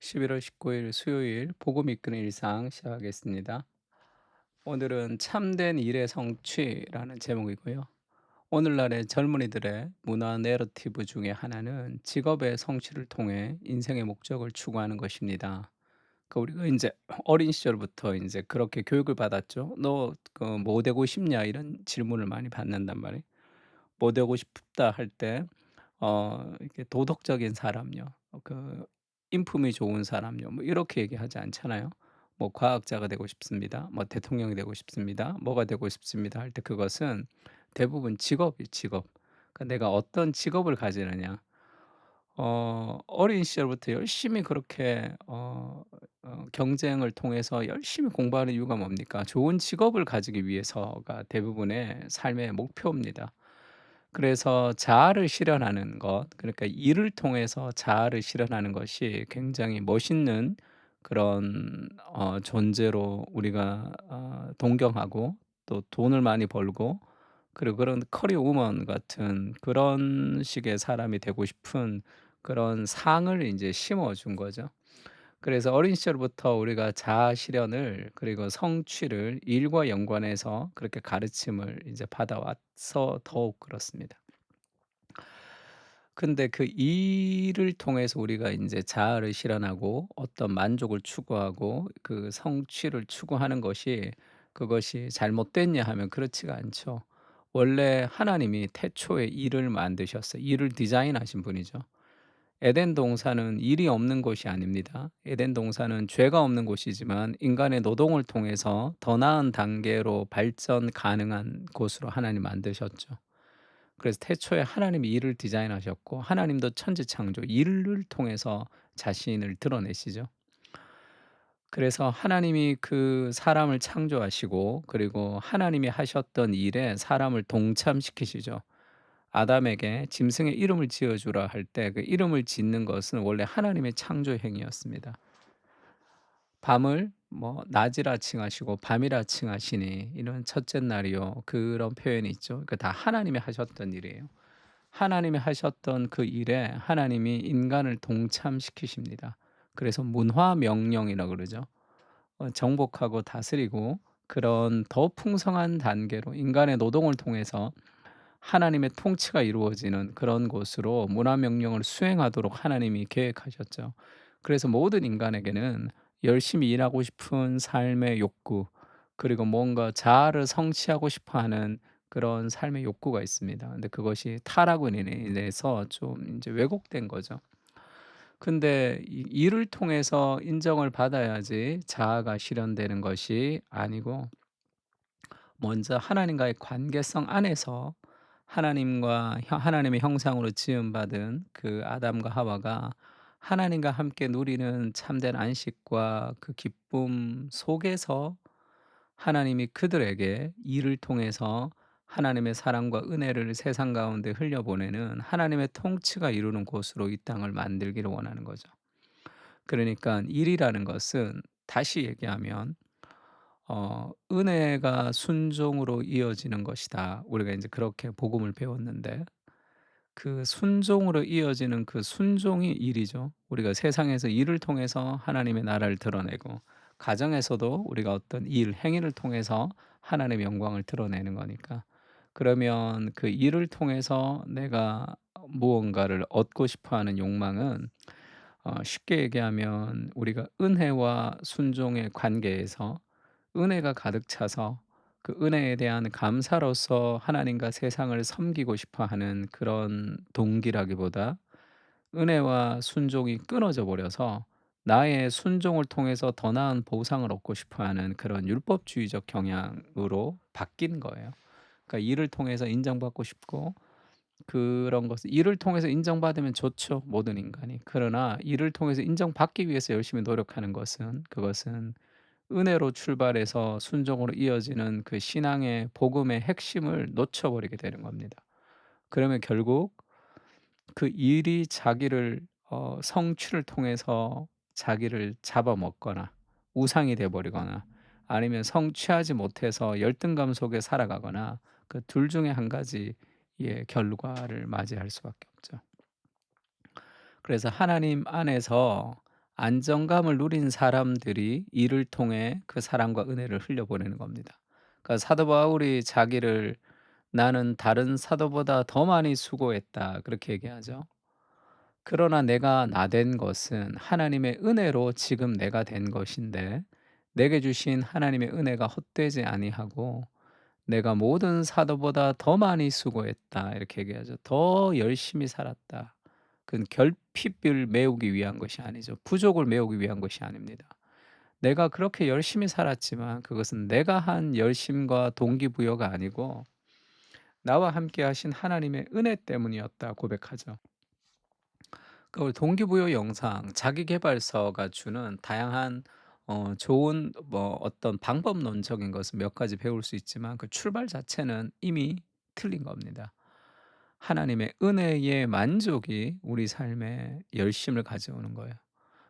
11월 19일 수요일 복음 이끄는 일상 시작하겠습니다. 오늘은 참된 일의 성취라는 제목이고요. 오늘날의 젊은이들의 문화 내러티브 중에 하나는 직업의 성취를 통해 인생의 목적을 추구하는 것입니다. 우리가 이제 어린 시절부터 이제 그렇게 교육을 받았죠. "너 뭐 되고 싶냐?" 이런 질문을 많이 받는단 말이에요. "뭐 되고 싶다." 할 때 이렇게 도덕적인 사람요. 인품이 좋은 사람요. 뭐 이렇게 얘기하지 않잖아요. 뭐 과학자가 되고 싶습니다. 뭐 대통령이 되고 싶습니다. 뭐가 되고 싶습니다. 할 때 그것은 대부분 직업이 직업. 그러니까 내가 어떤 직업을 가지느냐. 어린 시절부터 열심히 그렇게 경쟁을 통해서 열심히 공부하는 이유가 뭡니까? 좋은 직업을 가지기 위해서가 대부분의 삶의 목표입니다. 그래서 자아를 실현하는 것, 그러니까 일을 통해서 자아를 실현하는 것이 굉장히 멋있는 그런 존재로 우리가 동경하고, 또 돈을 많이 벌고, 그리고 그런 커리어 우먼 같은 그런 식의 사람이 되고 싶은 그런 상을 이제 심어 준 거죠. 그래서 어린 시절부터 우리가 자아 실현을, 그리고 성취를 일과 연관해서 그렇게 가르침을 이제 받아와서 더욱 그렇습니다. 근데 그 일을 통해서 우리가 인제 자아를 실현하고 어떤 만족을 추구하고 그 성취를 추구하는 것이, 그것이 잘못됐냐 하면 그렇지가 않죠. 원래 하나님이 태초에 일을 만드셨어요. 일을 디자인하신 분이죠. 에덴 동산은 일이 없는 곳이 아닙니다. 에덴 동산은 죄가 없는 곳이지만 인간의 노동을 통해서 더 나은 단계로 발전 가능한 곳으로 하나님 만드셨죠. 그래서 태초에 하나님이 일을 디자인하셨고, 하나님도 천지창조 일을 통해서 자신을 드러내시죠. 그래서 하나님이 그 사람을 창조하시고, 그리고 하나님이 하셨던 일에 사람을 동참시키시죠. 아담에게 짐승의 이름을 지어 주라 할 때 그 이름을 짓는 것은 원래 하나님의 창조 행위였습니다. 밤을 뭐 낮이라 칭하시고 밤이라 칭하시니 이는 첫째 날이요, 그런 표현이 있죠. 그러니까 다 하나님이 하셨던 일이에요. 하나님이 하셨던 그 일에 하나님이 인간을 동참시키십니다. 그래서 문화 명령이라 그러죠. 정복하고 다스리고 그런 더 풍성한 단계로 인간의 노동을 통해서 하나님의 통치가 이루어지는 그런 곳으로 문화 명령을 수행하도록 하나님이 계획하셨죠. 그래서 모든 인간에게는 열심히 일하고 싶은 삶의 욕구, 그리고 뭔가 자아를 성취하고 싶어 하는 그런 삶의 욕구가 있습니다. 근데 그것이 타락으로 인해서 좀 인제 왜곡된 거죠. 근데 이 일을 통해서 인정을 받아야지 자아가 실현되는 것이 아니고, 먼저 하나님과의 관계성 안에서 하나님의 형상으로 지음 받은 그 아담과 하와가 하나님과 함께 누리는 참된 안식과 그 기쁨 속에서 하나님이 그들에게 일을 통해서 하나님의 사랑과 은혜를 세상 가운데 흘려보내는 하나님의 통치가 이루는 곳으로 이 땅을 만들기를 원하는 거죠. 그러니까 일이라는 것은, 다시 얘기하면 은혜가 순종으로 이어지는 것이다. 우리가 이제 그렇게 복음을 배웠는데, 그 순종으로 이어지는 그 순종이 일이죠. 우리가 세상에서 일을 통해서 하나님의 나라를 드러내고, 가정에서도 우리가 어떤 일, 행위를 통해서 하나님의 영광을 드러내는 거니까. 그러면 그 일을 통해서 내가 무언가를 얻고 싶어 하는 욕망은, 쉽게 얘기하면 우리가 은혜와 순종의 관계에서 은혜가 가득 차서 그 은혜에 대한 감사로서 하나님과 세상을 섬기고 싶어 하는 그런 동기라기보다, 은혜와 순종이 끊어져 버려서 나의 순종을 통해서 더 나은 보상을 얻고 싶어 하는 그런 율법주의적 경향으로 바뀐 거예요. 그러니까 일을 통해서 인정받고 싶고, 그런 것을 일을 통해서 인정받으면 좋죠, 모든 인간이. 그러나 일을 통해서 인정받기 위해서 열심히 노력하는 것은, 그것은 은혜로 출발해서 순종으로 이어지는 그 신앙의 복음의 핵심을 놓쳐 버리게 되는 겁니다. 그러면 결국 그 일이 자기를 성취를 통해서 자기를 잡아먹거나 우상이 돼 버리거나, 아니면 성취하지 못해서 열등감 속에 살아가거나, 그 둘 중에 한 가지의 결과를 맞이할 수밖에 없죠. 그래서 하나님 안에서 안정감을 누린 사람들이 이를 통해 그 사랑과 은혜를 흘려보내는 겁니다. 그러니까 사도 바울이 자기를 "나는 다른 사도보다 더 많이 수고했다." 그렇게 얘기하죠. 그러나 내가 나 된 것은 하나님의 은혜로 지금 내가 된 것인데 내게 주신 하나님의 은혜가 헛되지 아니하고 "내가 모든 사도보다 더 많이 수고했다." 이렇게 얘기하죠. "더 열심히 살았다." 그건 결핍을 메우기 위한 것이 아니죠. 부족을 메우기 위한 것이 아닙니다. 내가 그렇게 열심히 살았지만 그것은 내가 한 열심과 동기부여가 아니고 나와 함께 하신 하나님의 은혜 때문이었다 고백하죠. 그 동기부여 영상, 자기계발서가 주는 다양한 좋은 뭐 어떤 방법론적인 것은 몇 가지 배울 수 있지만 그 출발 자체는 이미 틀린 겁니다. 하나님의 은혜의 만족이 우리 삶에 열심을 가져오는 거예요.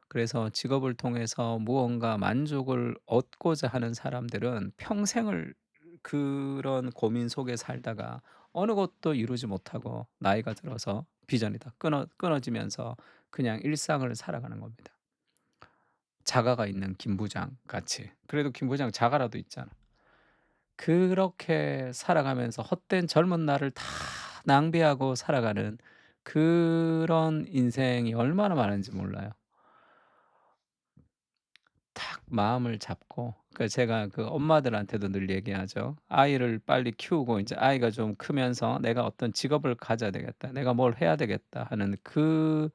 그래서 직업을 통해서 무언가 만족을 얻고자 하는 사람들은 평생을 그런 고민 속에 살다가 어느 것도 이루지 못하고 나이가 들어서 비전이 다 끊어지면서 그냥 일상을 살아가는 겁니다. 자가가 있는 김 부장 같이. 그래도 김 부장 자가라도 있잖아. 그렇게 살아가면서 헛된 젊은 날을 다 낭비하고 살아가는 그런 인생이 얼마나 많은지 몰라요. 딱 마음을 잡고 제가 그 엄마들한테도 늘 얘기하죠. 아이를 빨리 키우고 이제 아이가 좀 크면서 '내가 어떤 직업을 가져야 되겠다. 내가 뭘 해야 되겠다.' 하는 그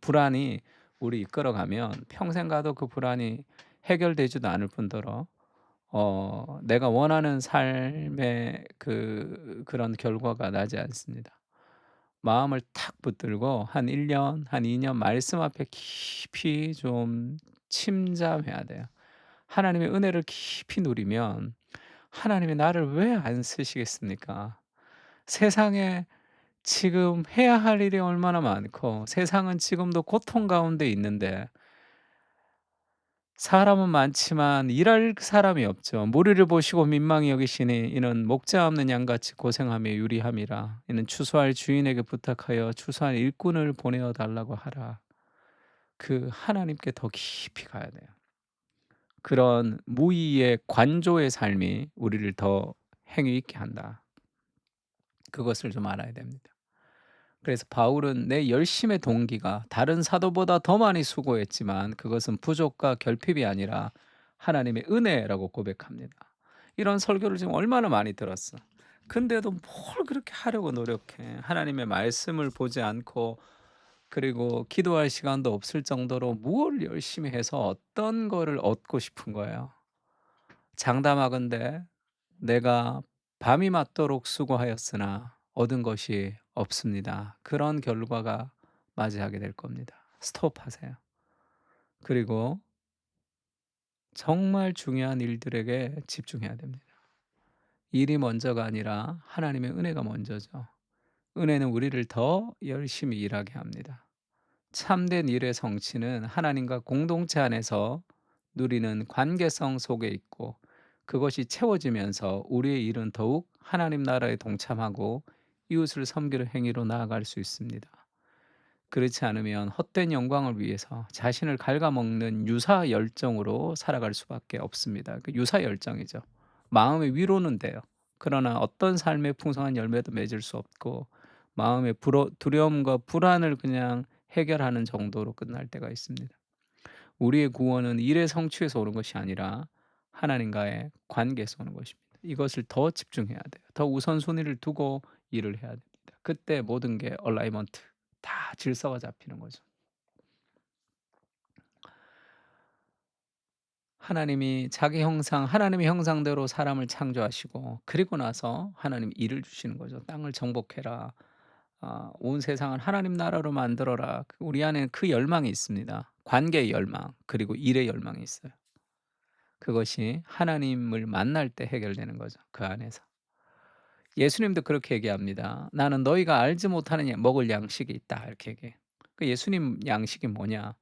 불안이 우리 이끌어가면 평생 가도 그 불안이 해결되지도 않을 뿐더러 내가 원하는 삶의 그런 결과가 나지 않습니다. 마음을 탁 붙들고 한 1 년, 한 2년 말씀 앞에 깊이 좀 침잠해야 돼요. 하나님의 은혜를 깊이 누리면 하나님이 나를 왜 안 쓰시겠습니까? 세상에 지금 해야 할 일이 얼마나 많고 세상은 지금도 고통 가운데 있는데 사람은 많지만 일할 사람이 없죠. 무리를 보시고 민망히 여기시니 이는 목자 없는 양같이 고생하며 유리함이라. 이는 추수할 주인에게 부탁하여 추수할 일꾼을 보내어 달라고 하라. 그 하나님께 더 깊이 가야 돼요. 그런 무의의 관조의 삶이 우리를 더 행위 있게 한다. 그것을 좀 알아야 됩니다. 그래서 바울은 내 열심의 동기가 다른 사도보다 더 많이 수고했지만 그것은 부족과 결핍이 아니라 하나님의 은혜라고 고백합니다. 이런 설교를 지금 얼마나 많이 들었어. 근데도 뭘 그렇게 하려고 노력해. 하나님의 말씀을 보지 않고 그리고 기도할 시간도 없을 정도로 뭘 열심히 해서 어떤 거를 얻고 싶은 거예요. 장담하건대 내가 밤이 맞도록 수고하였으나 얻은 것이 없습니다. 그런 결과가 맞이하게 될 겁니다. 스톱하세요. 그리고 정말 중요한 일들에게 집중해야 됩니다. 일이 먼저가 아니라 하나님의 은혜가 먼저죠. 은혜는 우리를 더 열심히 일하게 합니다. 참된 일의 성취는 하나님과 공동체 안에서 누리는 관계성 속에 있고 그것이 채워지면서 우리의 일은 더욱 하나님 나라에 동참하고 이웃을 섬기는 행위로 나아갈 수 있습니다. 그렇지 않으면 헛된 영광을 위해서 자신을 갉아먹는 유사 열정으로 살아갈 수밖에 없습니다. 그 유사 열정이죠. 마음의 위로는 돼요. 그러나 어떤 삶의 풍성한 열매도 맺을 수 없고 마음의 두려움과 불안을 그냥 해결하는 정도로 끝날 때가 있습니다. 우리의 구원은 일의 성취에서 오는 것이 아니라 하나님과의 관계에서 오는 것입니다. 이것을 더 집중해야 돼요. 더 우선순위를 두고 일을 해야 됩니다. 그때 모든 게 얼라이먼트 다 질서가 잡히는 거죠. 하나님이 자기 형상 하나님의 형상대로 사람을 창조하시고 그리고 나서 하나님 일을 주시는 거죠. "땅을 정복해라. 온 세상을 하나님 나라로 만들어라." 우리 안에 그 열망이 있습니다. 관계의 열망 그리고 일의 열망이 있어요. 그것이 하나님을 만날 때 해결되는 거죠, 그 안에서. 예수님도 그렇게 얘기합니다. "나는 너희가 알지 못하는 먹을 양식이 있다." 이렇게 얘기해요. 그 예수님 양식이 뭐냐?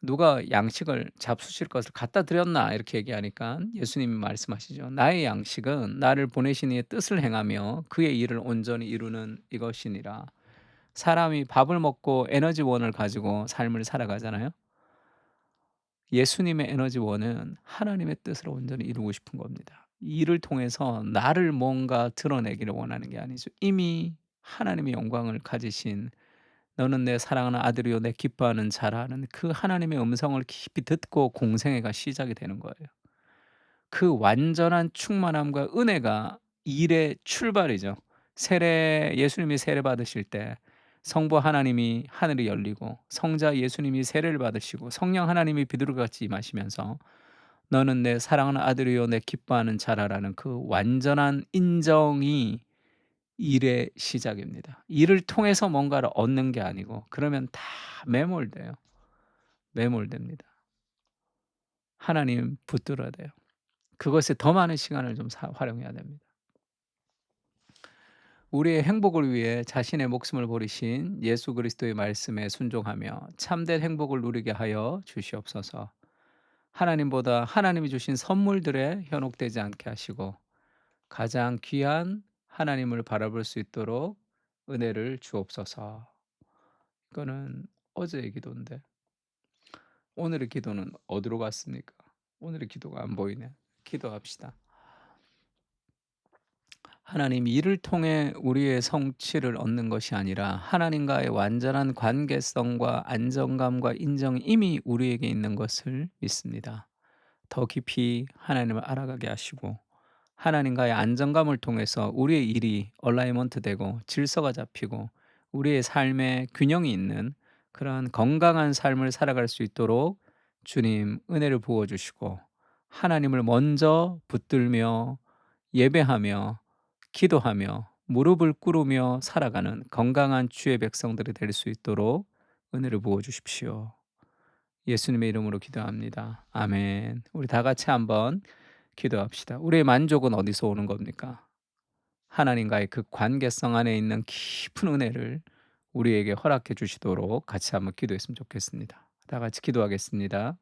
"누가 양식을 잡수실 것을 갖다 드렸나?" 이렇게 얘기하니까 예수님이 말씀하시죠. "나의 양식은 나를 보내신 이의 뜻을 행하며 그의 일을 온전히 이루는 이것이니라." 사람이 밥을 먹고 에너지원을 가지고 삶을 살아가잖아요. 예수님의 에너지원은 하나님의 뜻을 온전히 이루고 싶은 겁니다. 이 일을 통해서 나를 뭔가 드러내기를 원하는 게 아니죠. 이미 하나님의 영광을 가지신 "너는 내 사랑하는 아들이요 내 기뻐하는 자라."는 그 하나님의 음성을 깊이 듣고 공생애가 시작이 되는 거예요. 그 완전한 충만함과 은혜가 일의 출발이죠. 세례 예수님이 세례 받으실 때 성부 하나님이 하늘이 열리고 성자 예수님이 세례를 받으시고 성령 하나님이 비둘기같이 임하시면서 "너는 내 사랑하는 아들이요 내 기뻐하는 자라."라는 그 완전한 인정이 일의 시작입니다. 일을 통해서 뭔가를 얻는 게 아니고 그러면 다 매몰돼요. 매몰됩니다. 하나님 붙들어야 돼요. 그것에 더 많은 시간을 좀 활용해야 됩니다. 우리의 행복을 위해 자신의 목숨을 버리신 예수 그리스도의 말씀에 순종하며 참된 행복을 누리게 하여 주시옵소서. 하나님보다 하나님이 주신 선물들에 현혹되지 않게 하시고 가장 귀한 하나님을 바라볼 수 있도록 은혜를 주옵소서. 이거는 어제의 기도인데 오늘의 기도는 어디로 갔습니까? 오늘의 기도가 안 보이네. 기도합시다. 하나님, 이를 통해 우리의 성취를 얻는 것이 아니라 하나님과의 완전한 관계성과 안정감과 인정이 이미 우리에게 있는 것을 믿습니다. 더 깊이 하나님을 알아가게 하시고 하나님과의 안정감을 통해서 우리의 일이 얼라이먼트 되고 질서가 잡히고 우리의 삶에 균형이 있는 그러한 건강한 삶을 살아갈 수 있도록 주님 은혜를 부어 주시고 하나님을 먼저 붙들며 예배하며 기도하며 무릎을 꿇으며 살아가는 건강한 주의 백성들이 될 수 있도록 은혜를 부어 주십시오. 예수님의 이름으로 기도합니다. 아멘. 우리 다 같이 한번 기도합시다. 우리의 만족은 어디서 오는 겁니까? 하나님과의 그 관계성 안에 있는 깊은 은혜를 우리에게 허락해 주시도록 같이 한번 기도했으면 좋겠습니다. 다 같이 기도하겠습니다.